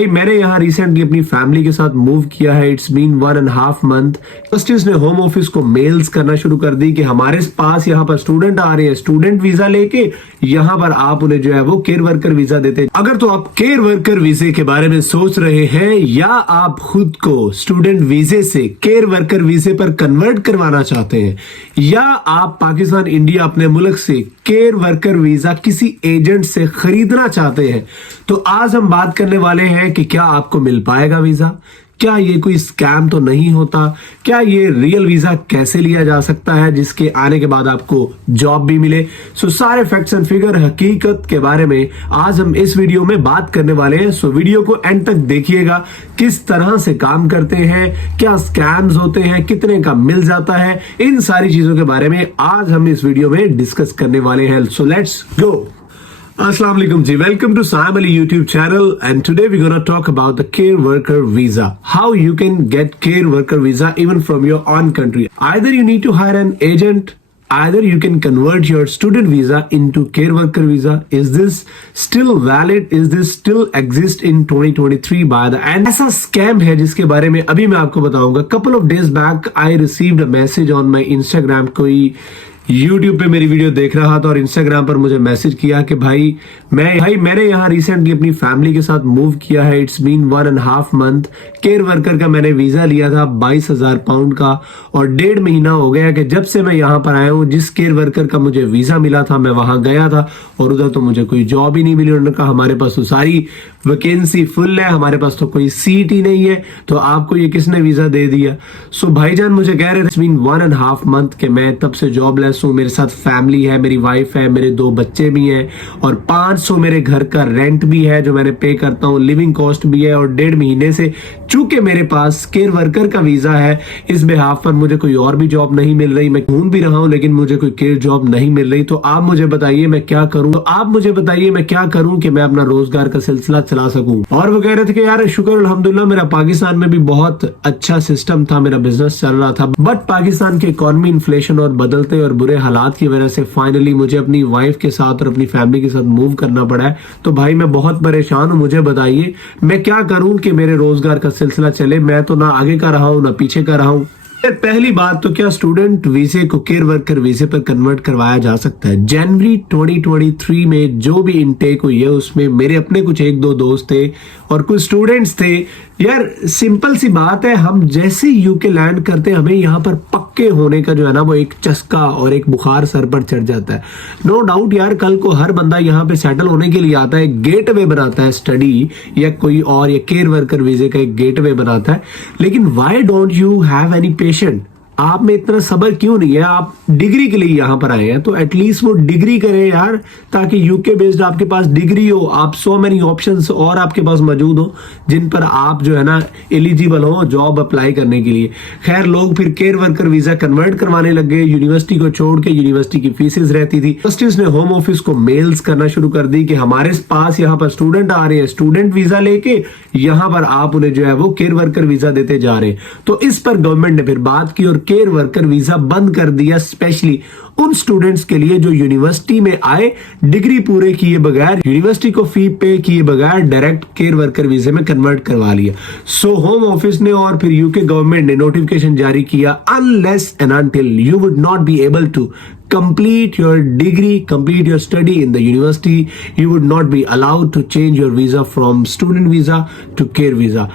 भाई मैंने यहाँ रिसेंटली अपनी फैमिली के साथ मूव किया है। It's been 1.5 month. जस्टिस ने होम ऑफिस को मेल्स करना शुरू कर दी कि हमारे पास यहाँ पर स्टूडेंट आ रहे हैं, स्टूडेंट वीजा लेके यहाँ पर आप उन्हें जो है वो केयर वर्कर वीजा देते हैं। अगर तो आप केयर वर्कर वीजे के बारे में सोच रहे हैं या आप खुद को स्टूडेंट वीजे से केयर वर्कर वीजे पर कन्वर्ट करवाना चाहते हैं या आप पाकिस्तान इंडिया अपने मुल्क से केयर वर्कर वीजा किसी एजेंट से खरीदना चाहते हैं, तो आज हम बात करने वाले हैं कि क्या आपको मिल पाएगा वीजा, क्या ये कोई स्कैम तो नहीं होता, क्या ये रियल वीजा कैसे लिया जा सकता है जिसके आने के बाद आपको जॉब भी मिले। सो सारे फैक्ट्स एंड फिगर हकीकत के बारे में आज हम इस वीडियो में बात करने वाले हैं। सो वीडियो को एंड तक देखिएगा, किस तरह से काम करते हैं, क्या स्कैम्स होते हैं, कितने का मिल जाता है, इन सारी चीजों के बारे में आज हम इस वीडियो में डिस्कस करने वाले हैं। So let's go. Assalamu alaikum ji, welcome to Saim Ali YouTube channel, and today we're gonna talk about the care worker visa. How you can get care worker visa even from your own country. Either you need to hire an agent, either you can convert your student visa into care worker visa. Is this still valid? Is this still exist in 2023 by the end? ऐसा scam है जिसके बारे में अभी मैं आपको बताऊंगा। Couple of days back I received a message on my Instagram। कोई YouTube पे मेरी वीडियो देख रहा था और Instagram पर मुझे मैसेज किया कि भाई मैंने यहाँ रिसेंटली अपनी फैमिली के साथ मूव किया है। It's been 1.5 month. Care worker का मैंने वीजा लिया था 22,000 पाउंड का और 1.5 महीना हो गया कि जब से मैं यहाँ पर आया हूँ। जिस केयर वर्कर का मुझे वीजा मिला था मैं वहां गया था और उधर तो मुझे कोई जॉब ही नहीं मिली। उन्होंने कहा हमारे पास तो सारी वैकेंसी फुल है, हमारे पास तो कोई सीट ही नहीं है, तो आपको ये किसने वीजा दे दिया। सो भाईजान मुझे कह रहे थे इट्स बीन 1.5 मंथ के मैं तब से जॉबलेस हूँ। मेरे साथ फैमिली है, मेरी वाइफ है, मेरे 2 बच्चे भी हैं और 500 मेरे घर का रेंट भी है जो मैंने पे करता हूँ, लिविंग कॉस्ट भी है। और 1.5 महीने से चूंकि मेरे पास केयर वर्कर का वीजा है, इस बिहाफ पर मुझे कोई और भी जॉब नहीं मिल रही। मैं ढूंढ भी रहा हूँ लेकिन मुझे कोई केयर जॉब नहीं मिल रही। तो आप मुझे बताइए मैं क्या करूँ, कि मैं अपना रोजगार का सिलसिला चला सकूं। और वो कह रहे थे कि यार शुक्र अल्हम्दुलिल्लाह मेरा पाकिस्तान में भी बहुत अच्छा सिस्टम था, मेरा बिजनेस चल रहा था, बट पाकिस्तान की इकोनॉमी, इन्फ्लेशन और बदलते और बुरे हालात की वजह से फाइनली मुझे अपनी वाइफ के साथ और अपनी फैमिली के साथ मूव करना पड़ा है। तो भाई मैं बहुत परेशान हूँ, मुझे बताइए मैं क्या करूं कि मेरे रोजगार का सिलसिला चले। मैं तो ना आगे का रहा हूँ ना पीछे का रहा हूँ। पहली बात तो क्या स्टूडेंट वीजे को केयर वर्कर वीजे पर कन्वर्ट करवाया जा सकता है। जनवरी 2023 में जो भी इनटेक हुई है उसमें मेरे अपने कुछ 1-2 दोस्त थे और कुछ स्टूडेंट्स थे। यार सिंपल सी बात है, हम जैसे यूके लैंड करते हैं हमें यहाँ पर पक्के होने का जो है ना वो एक चस्का और एक बुखार सर पर चढ़ जाता है। नो डाउट यार कल को हर बंदा यहाँ पे सेटल होने के लिए आता है, गेटवे बनाता है स्टडी या कोई और या केयर वर्कर वीजे का एक गेटवे बनाता है। लेकिन why don't you have any patient? आप में इतना सब्र क्यों नहीं है? आप डिग्री के लिए यहाँ पर आए हैं तो एटलीस्ट वो डिग्री करें यार, ताकि यूके बेस्ड आपके पास डिग्री हो, आप सो मेनी ऑप्शंस और आपके पास मौजूद हो जिन पर आप जो है ना एलिजिबल हो जॉब अप्लाई करने के लिए। खैर लोग फिर केयर वर्कर वीजा कन्वर्ट करवाने लग गए, यूनिवर्सिटी को छोड़ के। यूनिवर्सिटी की फीसेस रहती थी। जस्टिस ने होम ऑफिस को मेल्स करना शुरू कर दी कि हमारे पास यहाँ पर स्टूडेंट आ रहे हैं, स्टूडेंट वीजा लेके यहाँ पर आप उन्हें जो है वो केयर वर्कर वीजा देते जा रहे हैं। तो इस पर गवर्नमेंट ने फिर बात की और केयर वर्कर वीजा बंद कर दिया, स्पेशली उन स्टूडेंट्स के लिए जो यूनिवर्सिटी में आए डिग्री पूरे किए बगैर, यूनिवर्सिटी को फी पे किए बगैर डायरेक्ट केयर वर्कर वीजे में कन्वर्ट करवा लिया। सो होम ऑफिस ने और फिर यूके गवर्नमेंट ने नोटिफिकेशन जारी किया, unless and until you would not be able to complete your degree, complete your study in the university, you would not be allowed to change your visa from student visa to care visa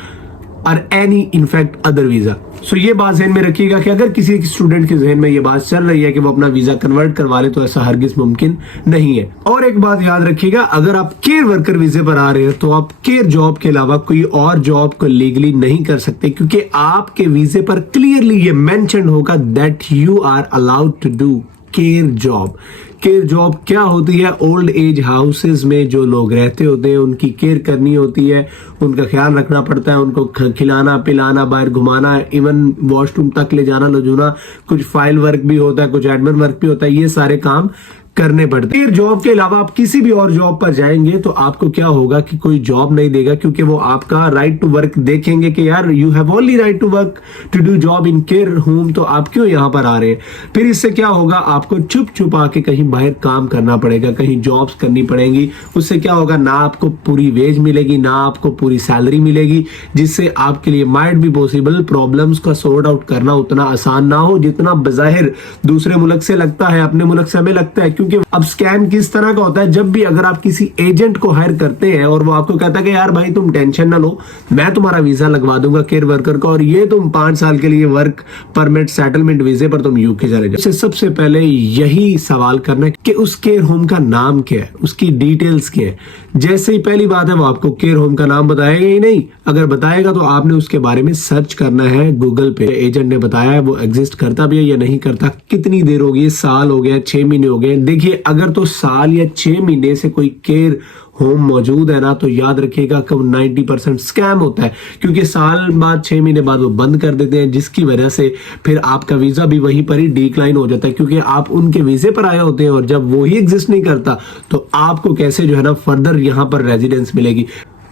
or any in fact other visa. So ये बात ज़हन में रखिएगा कि अगर किसी student के जहन में ये बात चल रही है कि वो अपना वीजा कन्वर्ट करवा ले तो ऐसा हरगिज मुमकिन नहीं है। और एक बात याद रखिएगा, अगर आप केयर वर्कर वीजे पर आ रहे हैं तो आप केयर जॉब के अलावा कोई और जॉब को लीगली नहीं कर सकते, क्योंकि आपके वीजे पर क्लियरली ये मेंशन होगा that you are allowed to do care job. Care job क्या होती है? ओल्ड एज हाउसेस में जो लोग रहते होते हैं उनकी केयर करनी होती है, उनका ख्याल रखना पड़ता है, उनको खिलाना पिलाना, बाहर घुमाना, इवन वॉशरूम तक ले जाना ले जाना, कुछ फाइल वर्क भी होता है, कुछ एडमिन वर्क भी होता है। ये सारे काम करने पड़ते हैं। जॉब के अलावा आप किसी भी और जॉब पर जाएंगे तो आपको क्या होगा कि कोई जॉब नहीं देगा, क्योंकि वो आपका राइट टू वर्क देखेंगे कि यार you have only right to work to do job in care home, तो आप क्यों यहाँ पर आ रहे हैं। फिर इससे क्या होगा, आपको छुप छुपा के कहीं बाहर काम करना पड़ेगा, कहीं जॉब्स करनी पड़ेंगी। उससे क्या होगा, ना आपको पूरी वेज मिलेगी, ना आपको पूरी सैलरी मिलेगी, जिससे आपके लिए माइट बी पॉसिबल प्रॉब्लम्स का सॉर्ट आउट करना उतना आसान ना हो जितना बजाहिर दूसरे मुल्क से लगता है, अपने मुल्क से हमें लगता है। क्योंकि अब स्कैम किस तरह का होता है, जब भी अगर आप किसी एजेंट को हायर करते हैं और वो आपको कहता है कि यार भाई तुम टेंशन ना लो, मैं तुम्हारा वीजा लगवा दूंगा केयर वर्कर का, और ये तुम 5 साल के लिए वर्क परमिट सेटलमेंट वीजे पर तुम यूके चले जाओ। सबसे पहले यही सवाल करना कि उस केयर होम का नाम क्या है, उसकी डिटेल्स क्या है। जैसे ही पहली बात है, वो आपको केयर होम का नाम बताएगा ही नहीं, अगर बताएगा तो आपने उसके बारे में सर्च करना है गूगल पे। एजेंट ने बताया है वो एग्जिस्ट करता भी है या नहीं करता, कितनी देर हो गई, साल हो गया, 6 महीने हो गए। देखिए अगर तो साल या 6 महीने से कोई केयर होम मौजूद है ना, तो याद रखिएगा कि 90% स्कैम होता है, क्योंकि साल बाद 6 महीने बाद वो बंद कर देते हैं, जिसकी वजह से फिर आपका वीजा भी वहीं पर ही डिक्लाइन हो जाता है, क्योंकि आप उनके वीजे पर आए होते हैं और जब वो ही एग्जिस्ट नहीं करता तो आपको कैसे जो है ना फर्दर यहाँ पर रेजिडेंस मिलेगी।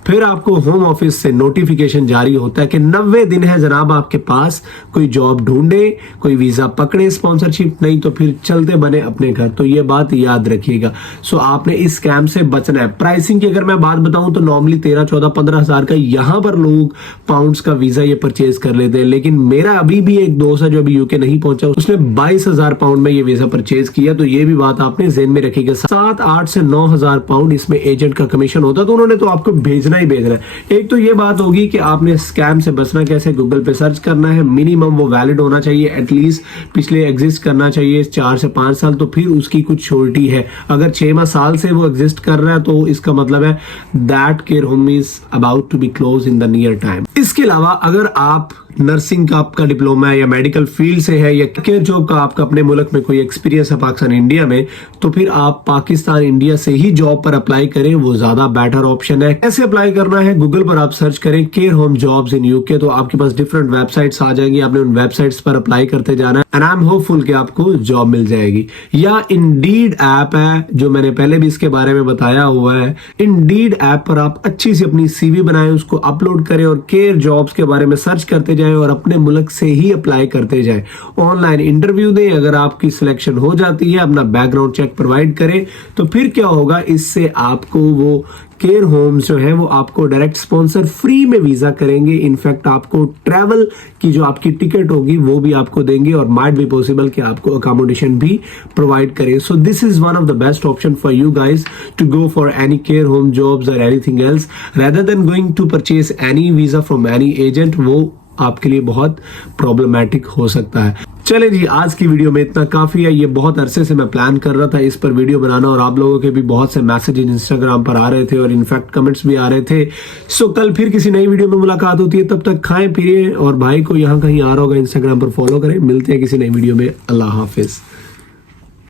फिर आपको होम ऑफिस से नोटिफिकेशन जारी होता है कि 90 दिन है जनाब आपके पास, कोई जॉब ढूंढे, कोई वीजा पकड़े, स्पॉन्सरशिप नहीं तो फिर चलते बने अपने घर। तो ये बात याद रखिएगा। सो आपने इस स्कैम से बचना है। प्राइसिंग की अगर मैं बात बताऊं तो नॉर्मली 13, 14, 15 हजार का यहाँ पर लोग पाउंड्स का वीजा ये परचेज कर लेते हैं, लेकिन मेरा अभी भी एक दोस्त है जो अभी यूके नहीं पहुंचा, उसने 22,000 पाउंड में ये वीजा परचेज किया। तो ये भी बात आपने जेहन में रखिएगा। 7, 8 से 9,000 पाउंड इसमें एजेंट का कमीशन होता है, तो उन्होंने तो आपको भेजना ही भेजना है। एक तो ये बात होगी कि आपने स्कैम से बचना कैसे, गूगल पे सर्च करना है, मिनिमम वो वैलिड होना चाहिए, एटलीस्ट पिछले एग्जिस्ट करना चाहिए 4 से 5 साल, तो फिर उसकी कुछ श्योरिटी है। अगर 6 साल से वो एग्जिस्ट कर रहा है तो इसका मतलब है that care home is about to be close in the near time. इसके अलावा अगर आप नर्सिंग का आपका डिप्लोमा है या मेडिकल फील्ड से है या केयर जॉब का आपका अपने मुल्क में कोई एक्सपीरियंस है पाकिस्तान इंडिया में, तो फिर आप पाकिस्तान इंडिया से ही जॉब पर अप्लाई करें, वो ज्यादा बेटर ऑप्शन है। कैसे अप्लाई करना है, गूगल पर आप सर्च करें care home jobs in UK, तो आपके पास डिफरेंट वेबसाइट्स आ जाएंगी, आपने उन वेबसाइट्स पर अप्लाई करते जाना है एंड आई एम होपफुल कि आपको जॉब मिल जाएगी। या इंडीड ऐप है जो मैंने पहले भी इसके बारे में बताया हुआ है, इंडीड ऐप पर आप अच्छी सी अपनी सीवी बनाएं, उसको अपलोड करें और केयर जॉब्स के बारे में सर्च करते जाएं और अपने मुल्क से ही अप्लाई करते जाएं। ऑनलाइन इंटरव्यू दें, अगर आपकी सिलेक्शन हो जाती है अपना बैकग्राउंड चेक प्रोवाइड करें, तो फिर क्या होगा, इससे आपको वो केयर होम्स जो है वो आपको डायरेक्ट स्पॉन्सर फ्री में वीजा करेंगे। इनफैक्ट आपको ट्रैवल की जो आपकी टिकट होगी वो भी आपको देंगे और माइट बी पॉसिबल कि आपको अकोमोडेशन भी प्रोवाइड करें। So this is one of the best option for you guys to go for any care home jobs or anything else rather than going to purchase any visa from any agent. वो आपके लिए बहुत problematic हो सकता है। चले जी, आज की वीडियो में इतना काफी है। ये बहुत अरसे से मैं प्लान कर रहा था इस पर वीडियो बनाना और आप लोगों के भी बहुत से मैसेजेस इंस्टाग्राम पर आ रहे थे और इनफैक्ट कमेंट्स भी आ रहे थे। सो कल फिर किसी नई वीडियो में मुलाकात होती है, तब तक खाएं पिए और भाई को यहाँ कहीं आ रहा होगा इंस्टाग्राम पर फॉलो करें। मिलते हैं किसी नई वीडियो में। अल्लाह हाफिज।